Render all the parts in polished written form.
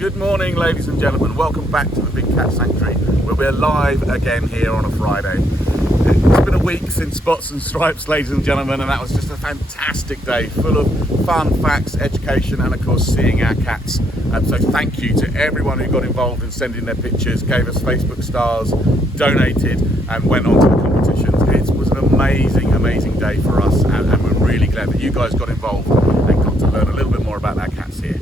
Good morning, ladies and gentlemen. Welcome back to the Big Cat Sanctuary, where we're live again here on a Friday. It's been a week since Spots and Stripes, ladies and gentlemen, and that was just a fantastic day, full of fun, facts, education, and of course seeing our cats. So thank you to everyone who got involved in sending their pictures, gave us Facebook stars, donated, and went on to the competitions. It was an amazing day for us, and we're really glad that you guys got involved and got to learn a little bit more about our cats here.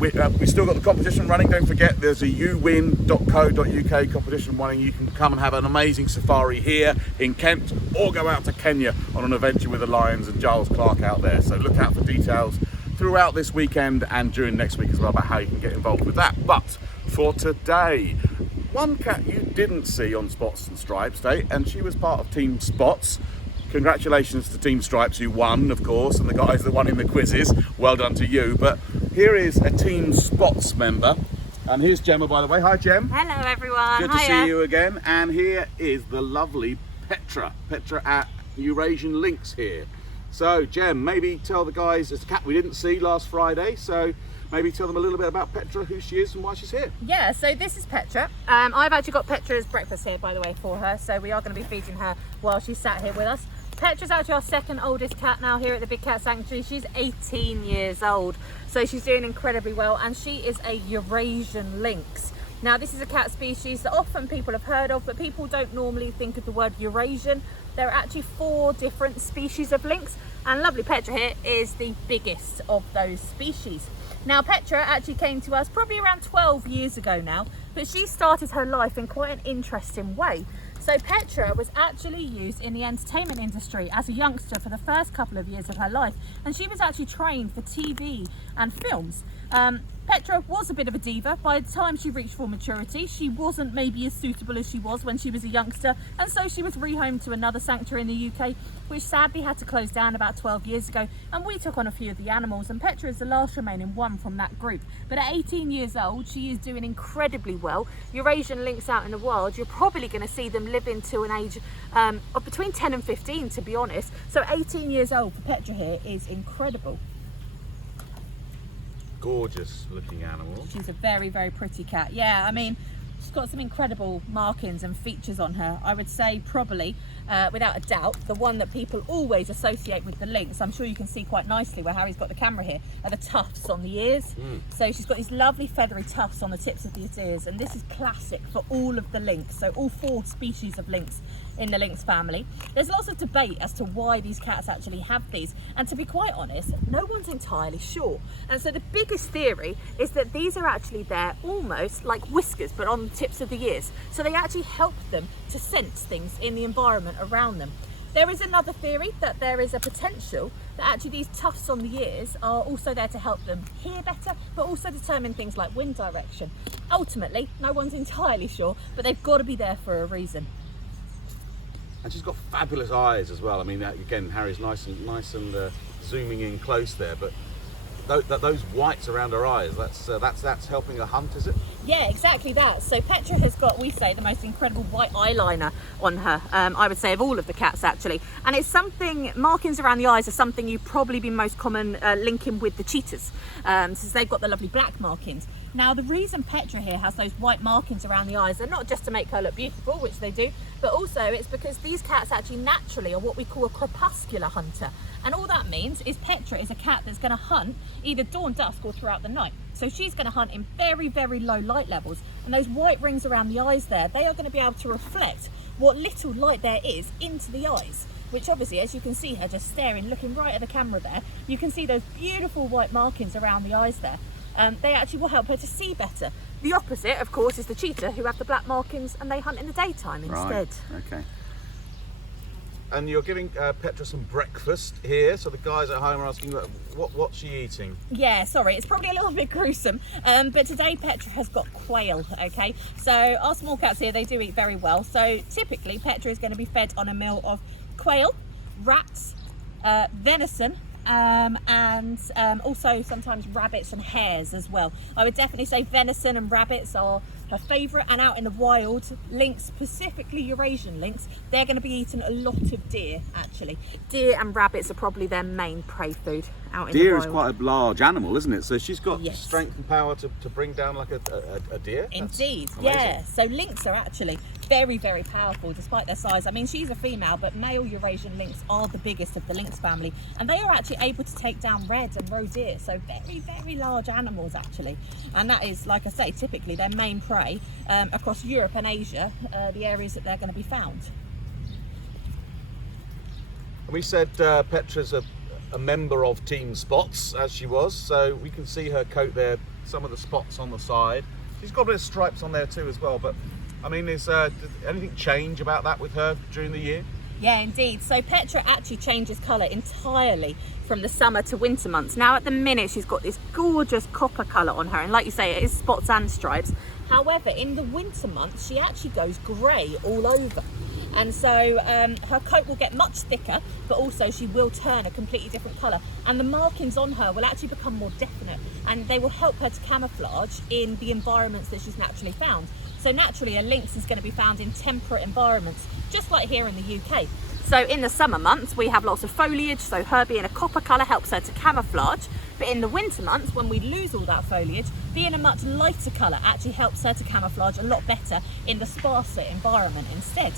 We still got the competition running. Don't forget, there's a youwin.co.uk competition running. You can come and have an amazing safari here in Kent, or go out to Kenya on an adventure with the lions and Giles Clark out there. So look out for details throughout this weekend and during next week as well about how you can get involved with that. But for today, one cat you didn't see on Spots and Stripes Day, and she was part of Team Spots. Congratulations to Team Stripes, who won, of course, and the guys that won in the quizzes. Well done to you. But here is a Team Spots member, and here's Gemma, by the way. Hi, Gem. Hello, everyone. Good to see you again. And here is the lovely Petra at Eurasian Lynx here. So, Gem, maybe tell the guys, it's a cat we didn't see last Friday, so maybe tell them a little bit about Petra, who she is and why she's here. Yeah, so this is Petra. I've actually got Petra's breakfast here, by the way, for her, so we are going to be feeding her while she's sat here with us. Petra's actually our second oldest cat now here at the Big Cat Sanctuary. She's 18 years old, so she's doing incredibly well, and she is a Eurasian Lynx. Now, this is a cat species that often people have heard of, but people don't normally think of the word Eurasian. There are actually 4 different species of lynx, and lovely Petra here is the biggest of those species. Now, Petra actually came to us probably around 12 years ago now, but she started her life in quite an interesting way. So Petra was actually used in the entertainment industry as a youngster for the first couple of years of her life, and she was actually trained for TV and films. Petra was a bit of a diva. By the time she reached full maturity, she wasn't maybe as suitable as she was when she was a youngster, and so she was rehomed to another sanctuary in the UK, which sadly had to close down about 12 years ago, and we took on a few of the animals, and Petra is the last remaining one from that group. But at 18 years old, she is doing incredibly well. Eurasian Lynx out in the wild, you're probably going to see them live into an age of between 10 and 15, to be honest. So 18 years old for Petra here is incredible. Gorgeous looking animal. She's a very pretty cat. Yeah, I mean, she's got some incredible markings and features on her. I would say probably, without a doubt, the one that people always associate with the lynx, I'm sure you can see quite nicely where Harry's got the camera here, are the tufts on the ears. So she's got these lovely feathery tufts on the tips of the ears, and this is classic for all of the lynx, so all 4 species of lynx in the lynx family. There's lots of debate as to why these cats actually have these, and to be quite honest, no one's entirely sure. And so the biggest theory is that these are actually there almost like whiskers, but on the tips of the ears. So they actually help them to sense things in the environment around them. There is another theory that there is a potential that actually these tufts on the ears are also there to help them hear better, but also determine things like wind direction. Ultimately, no one's entirely sure, but they've got to be there for a reason. And she's got fabulous eyes as well. I mean, again, Harry's nice and zooming in close there, but those whites around her eyes, that's helping her hunt, is it? Yeah, exactly that. So Petra has got, we say, the most incredible white eyeliner on her, I would say, of all of the cats actually. And it's something, markings around the eyes are something you've probably been most common linking with the cheetahs, since they've got the lovely black markings. Now, the reason Petra here has those white markings around the eyes are not just to make her look beautiful, which they do, but also it's because these cats actually naturally are what we call a crepuscular hunter. And all that means is Petra is a cat that's going to hunt either dawn, dusk, or throughout the night. So she's going to hunt in very low light levels, and those white rings around the eyes there, they are going to be able to reflect what little light there is into the eyes, which obviously, as you can see her just staring, looking right at the camera there, you can see those beautiful white markings around the eyes there. They actually will help her to see better. The opposite, of course, is the cheetah, who have the black markings and they hunt in the daytime instead. Right, okay. And you're giving Petra some breakfast here, so the guys at home are asking, what's she eating? Yeah, sorry, it's probably a little bit gruesome, but today Petra has got quail, okay? So our small cats here, they do eat very well. So typically Petra is going to be fed on a meal of quail, rats, venison, and also sometimes rabbits and hares as well. I would definitely say venison and rabbits are her favourite, and out in the wild, lynx, specifically Eurasian lynx, they're going to be eating a lot of deer actually. Deer and rabbits are probably their main prey food out in the Deer wild. is quite a large animal, isn't it? So she's got Yes. strength and power to bring down like a deer? Indeed, That's yeah. amazing. So lynx are actually very, very powerful despite their size. I mean, she's a female, but male Eurasian lynx are the biggest of the lynx family, and they are actually able to take down red and roe deer, so very, very large animals actually. And that is, like I say, typically their main prey across Europe and Asia, the areas that they're going to be found. We said Petra's a member of Team Spots, as she was, so we can see her coat there, some of the spots on the side. She's got a bit of stripes on there too as well, but I mean, did anything change about that with her during the year? Yeah, indeed. So Petra actually changes colour entirely from the summer to winter months. Now at the minute she's got this gorgeous copper colour on her, and like you say, it is spots and stripes. However, in the winter months she actually goes grey all over. And so her coat will get much thicker, but also she will turn a completely different colour, and the markings on her will actually become more definite, and they will help her to camouflage in the environments that she's naturally found. So naturally a lynx is going to be found in temperate environments, just like here in the UK. So in the summer months we have lots of foliage, so her being a copper colour helps her to camouflage, but in the winter months when we lose all that foliage, being a much lighter colour actually helps her to camouflage a lot better in the sparser environment instead.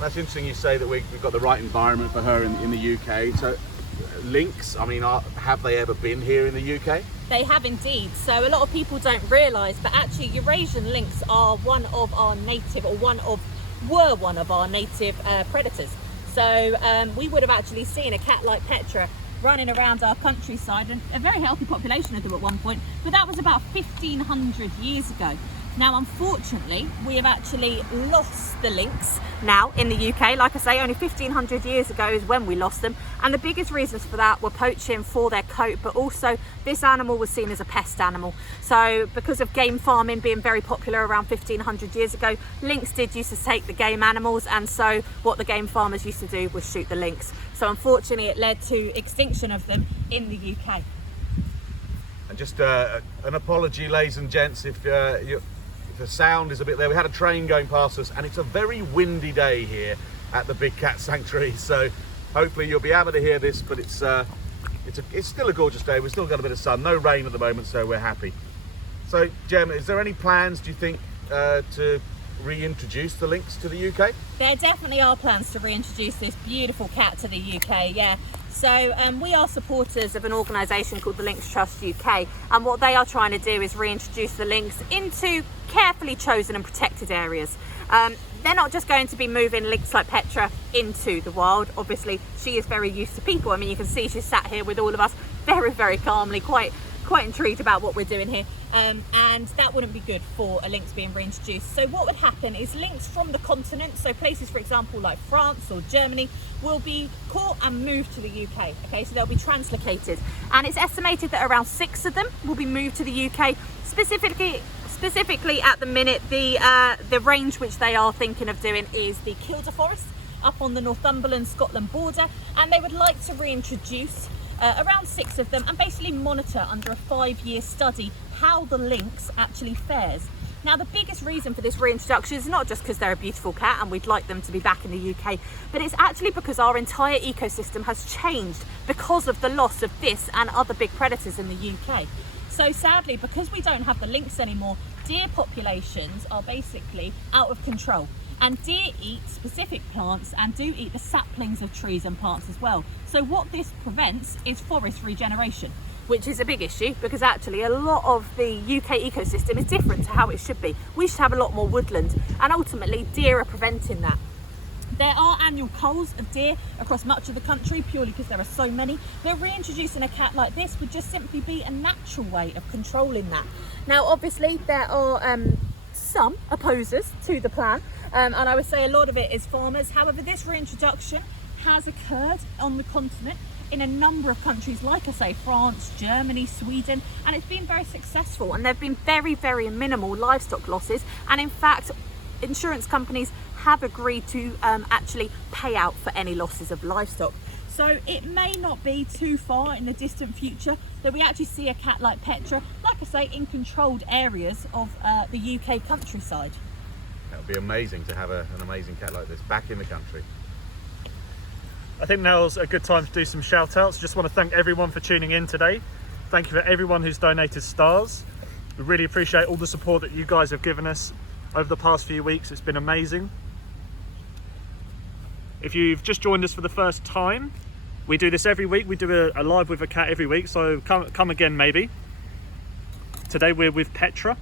That's interesting you say that we've got the right environment for her in the UK. So lynx, I mean, have they ever been here in the UK? They have indeed. So a lot of people don't realise, but actually Eurasian lynx are one of our native predators. So we would have actually seen a cat like Petra running around our countryside, and a very healthy population of them at one point, but that was about 1500 years ago. Now, unfortunately, we have actually lost the lynx now in the UK. Like I say, only 1500 years ago is when we lost them. And the biggest reasons for that were poaching for their coat, but also this animal was seen as a pest animal. So because of game farming being very popular around 1500 years ago, lynx did used to take the game animals. And so what the game farmers used to do was shoot the lynx. So unfortunately, it led to extinction of them in the UK. And just an apology, ladies and gents, if the sound is a bit there. We had a train going past us, and it's a very windy day here at the Big Cat Sanctuary, so hopefully you'll be able to hear this, but it's still a gorgeous day. We've still got a bit of sun, no rain at the moment, so we're happy. So Gem, is there any plans, do you think, to reintroduce the lynx to the UK? There definitely are plans to reintroduce this beautiful cat to the UK, yeah. So we are supporters of an organisation called the Lynx Trust UK, and what they are trying to do is reintroduce the lynx into carefully chosen and protected areas. They're not just going to be moving lynx like Petra into the wild. Obviously she is very used to people. I mean, you can see she's sat here with all of us very, very calmly, quite intrigued about what we're doing here, and that wouldn't be good for a lynx being reintroduced. So what would happen is lynx from the continent, so places for example like France or Germany, will be caught and moved to the UK. Okay, so they'll be translocated, and it's estimated that around 6 of them will be moved to the UK. Specifically at the minute, the range which they are thinking of doing is the Kielder Forest up on the Northumberland Scotland border, and they would like to reintroduce around 6 of them and basically monitor under a 5-year study how the lynx actually fares. Now, the biggest reason for this reintroduction is not just because they're a beautiful cat and we'd like them to be back in the UK, but it's actually because our entire ecosystem has changed because of the loss of this and other big predators in the UK. So sadly, because we don't have the lynx anymore, deer populations are basically out of control. And deer eat specific plants and do eat the saplings of trees and plants as well. So what this prevents is forest regeneration, which is a big issue because actually a lot of the UK ecosystem is different to how it should be. We should have a lot more woodland, and ultimately deer are preventing that. There are annual culls of deer across much of the country purely because there are so many, but reintroducing a cat like this would just simply be a natural way of controlling that. Now obviously there are some opposers to the plan, and I would say a lot of it is farmers. However, this reintroduction has occurred on the continent in a number of countries, like I say, France, Germany, Sweden, and it's been very successful, and there have been very, very minimal livestock losses, and in fact insurance companies have agreed to actually pay out for any losses of livestock. So it may not be too far in the distant future that we actually see a cat like Petra, like I say, in controlled areas of the UK countryside. That would be amazing to have an amazing cat like this back in the country. I think now's a good time to do some shout outs. Just want to thank everyone for tuning in today. Thank you for everyone who's donated stars. We really appreciate all the support that you guys have given us over the past few weeks. It's been amazing. If you've just joined us for the first time, we do this every week. We do a live with a cat every week, so come again maybe. Today we're with Petra.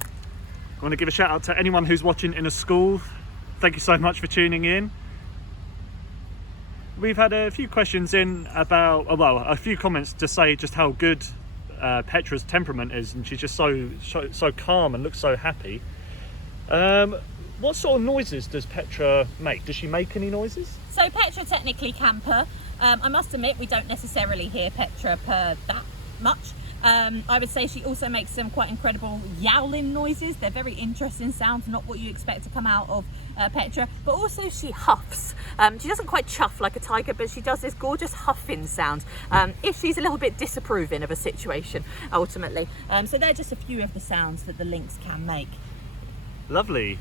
I want to give a shout out to anyone who's watching in a school. Thank you so much for tuning in. We've had a few questions in about, well, a few comments to say just how good Petra's temperament is, and she's just so calm and looks so happy. What sort of noises does Petra make? Does she make any noises? So Petra technically can purr. I must admit we don't necessarily hear Petra purr that much. I would say she also makes some quite incredible yowling noises. They're very interesting sounds, not what you expect to come out of Petra, but also she huffs. She doesn't quite chuff like a tiger, but she does this gorgeous huffing sound if she's a little bit disapproving of a situation, ultimately. So they're just a few of the sounds that the lynx can make. Lovely.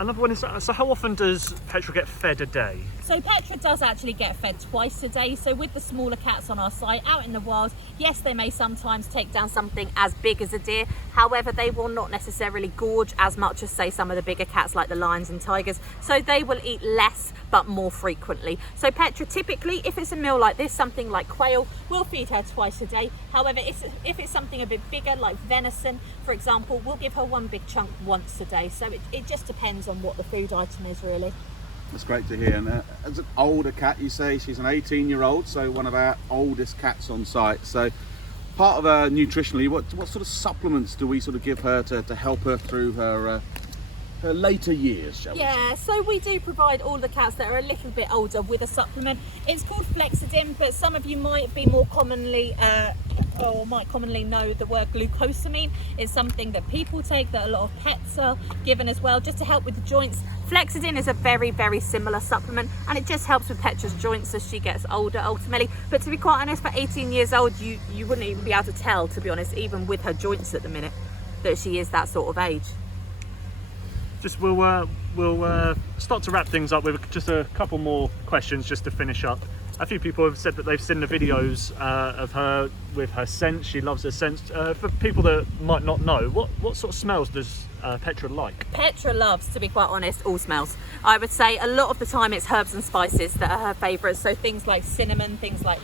Another one is, so how often does Petra get fed a day? So Petra does actually get fed twice a day. So with the smaller cats on our site, out in the wild, yes, they may sometimes take down something as big as a deer. However, they will not necessarily gorge as much as, say, some of the bigger cats like the lions and tigers. So they will eat less, but more frequently. So Petra, typically, if it's a meal like this, something like quail, we'll feed her twice a day. However, if it's something a bit bigger, like venison, for example, we'll give her one big chunk once a day. So it just depends on what the food item is, really. That's great to hear. And as an older cat, you say she's an 18-year-old, so one of our oldest cats on site. So part of her nutritionally, what sort of supplements do we sort of give her to help her through her later years, shall we say? Yeah, so we do provide all the cats that are a little bit older with a supplement. It's called Flexidin, but some of you might be more commonly or might commonly know the word glucosamine. Is something that people take, that a lot of pets are given as well, just to help with the joints. Flexidin is a very, very similar supplement, and it just helps with Petra's joints as she gets older, ultimately. But to be quite honest, for 18 years old, you wouldn't even be able to tell, to be honest, even with her joints at the minute, that she is that sort of age. Just we'll start to wrap things up with just a couple more questions just to finish up. A few people have said that they've seen the videos of her with her scent. She loves her scent. For people that might not know, what sort of smells does Petra like? Petra loves, to be quite honest, all smells. I would say a lot of the time it's herbs and spices that are her favourites. So things like cinnamon, things like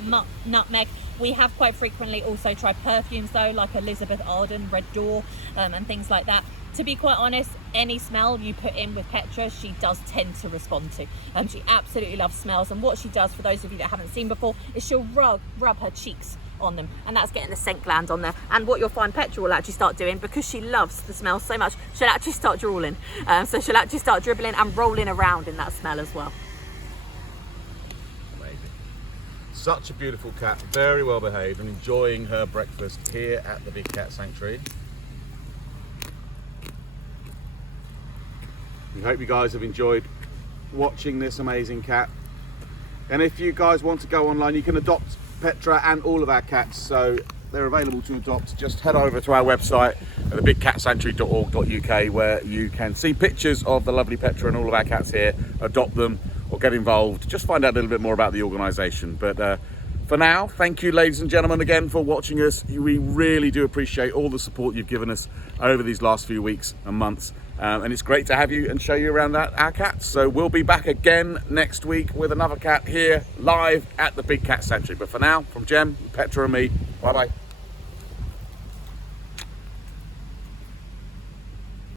nutmeg. We have quite frequently also tried perfumes though, like Elizabeth Arden, Red Door, and things like that. To be quite honest, any smell you put in with Petra, she does tend to respond to. She absolutely loves smells, and what she does, for those of you that haven't seen before, is she'll rub her cheeks on them, and that's getting the scent gland on there. And what you'll find Petra will actually start doing, because she loves the smell so much, she'll actually start drooling. So she'll actually start dribbling and rolling around in that smell as well. Amazing. Such a beautiful cat, very well behaved, and enjoying her breakfast here at the Big Cat Sanctuary. We hope you guys have enjoyed watching this amazing cat. And if you guys want to go online, you can adopt Petra and all of our cats. So they're available to adopt. Just head over to our website at thebigcatsanctuary.org.uk, where you can see pictures of the lovely Petra and all of our cats here, adopt them or get involved. Just find out a little bit more about the organisation. But for now, thank you, ladies and gentlemen, again for watching us. We really do appreciate all the support you've given us over these last few weeks and months. And it's great to have you and show you around our cats. So we'll be back again next week with another cat here live at the Big Cat Sanctuary. But for now, from Jem, Petra and me, bye-bye.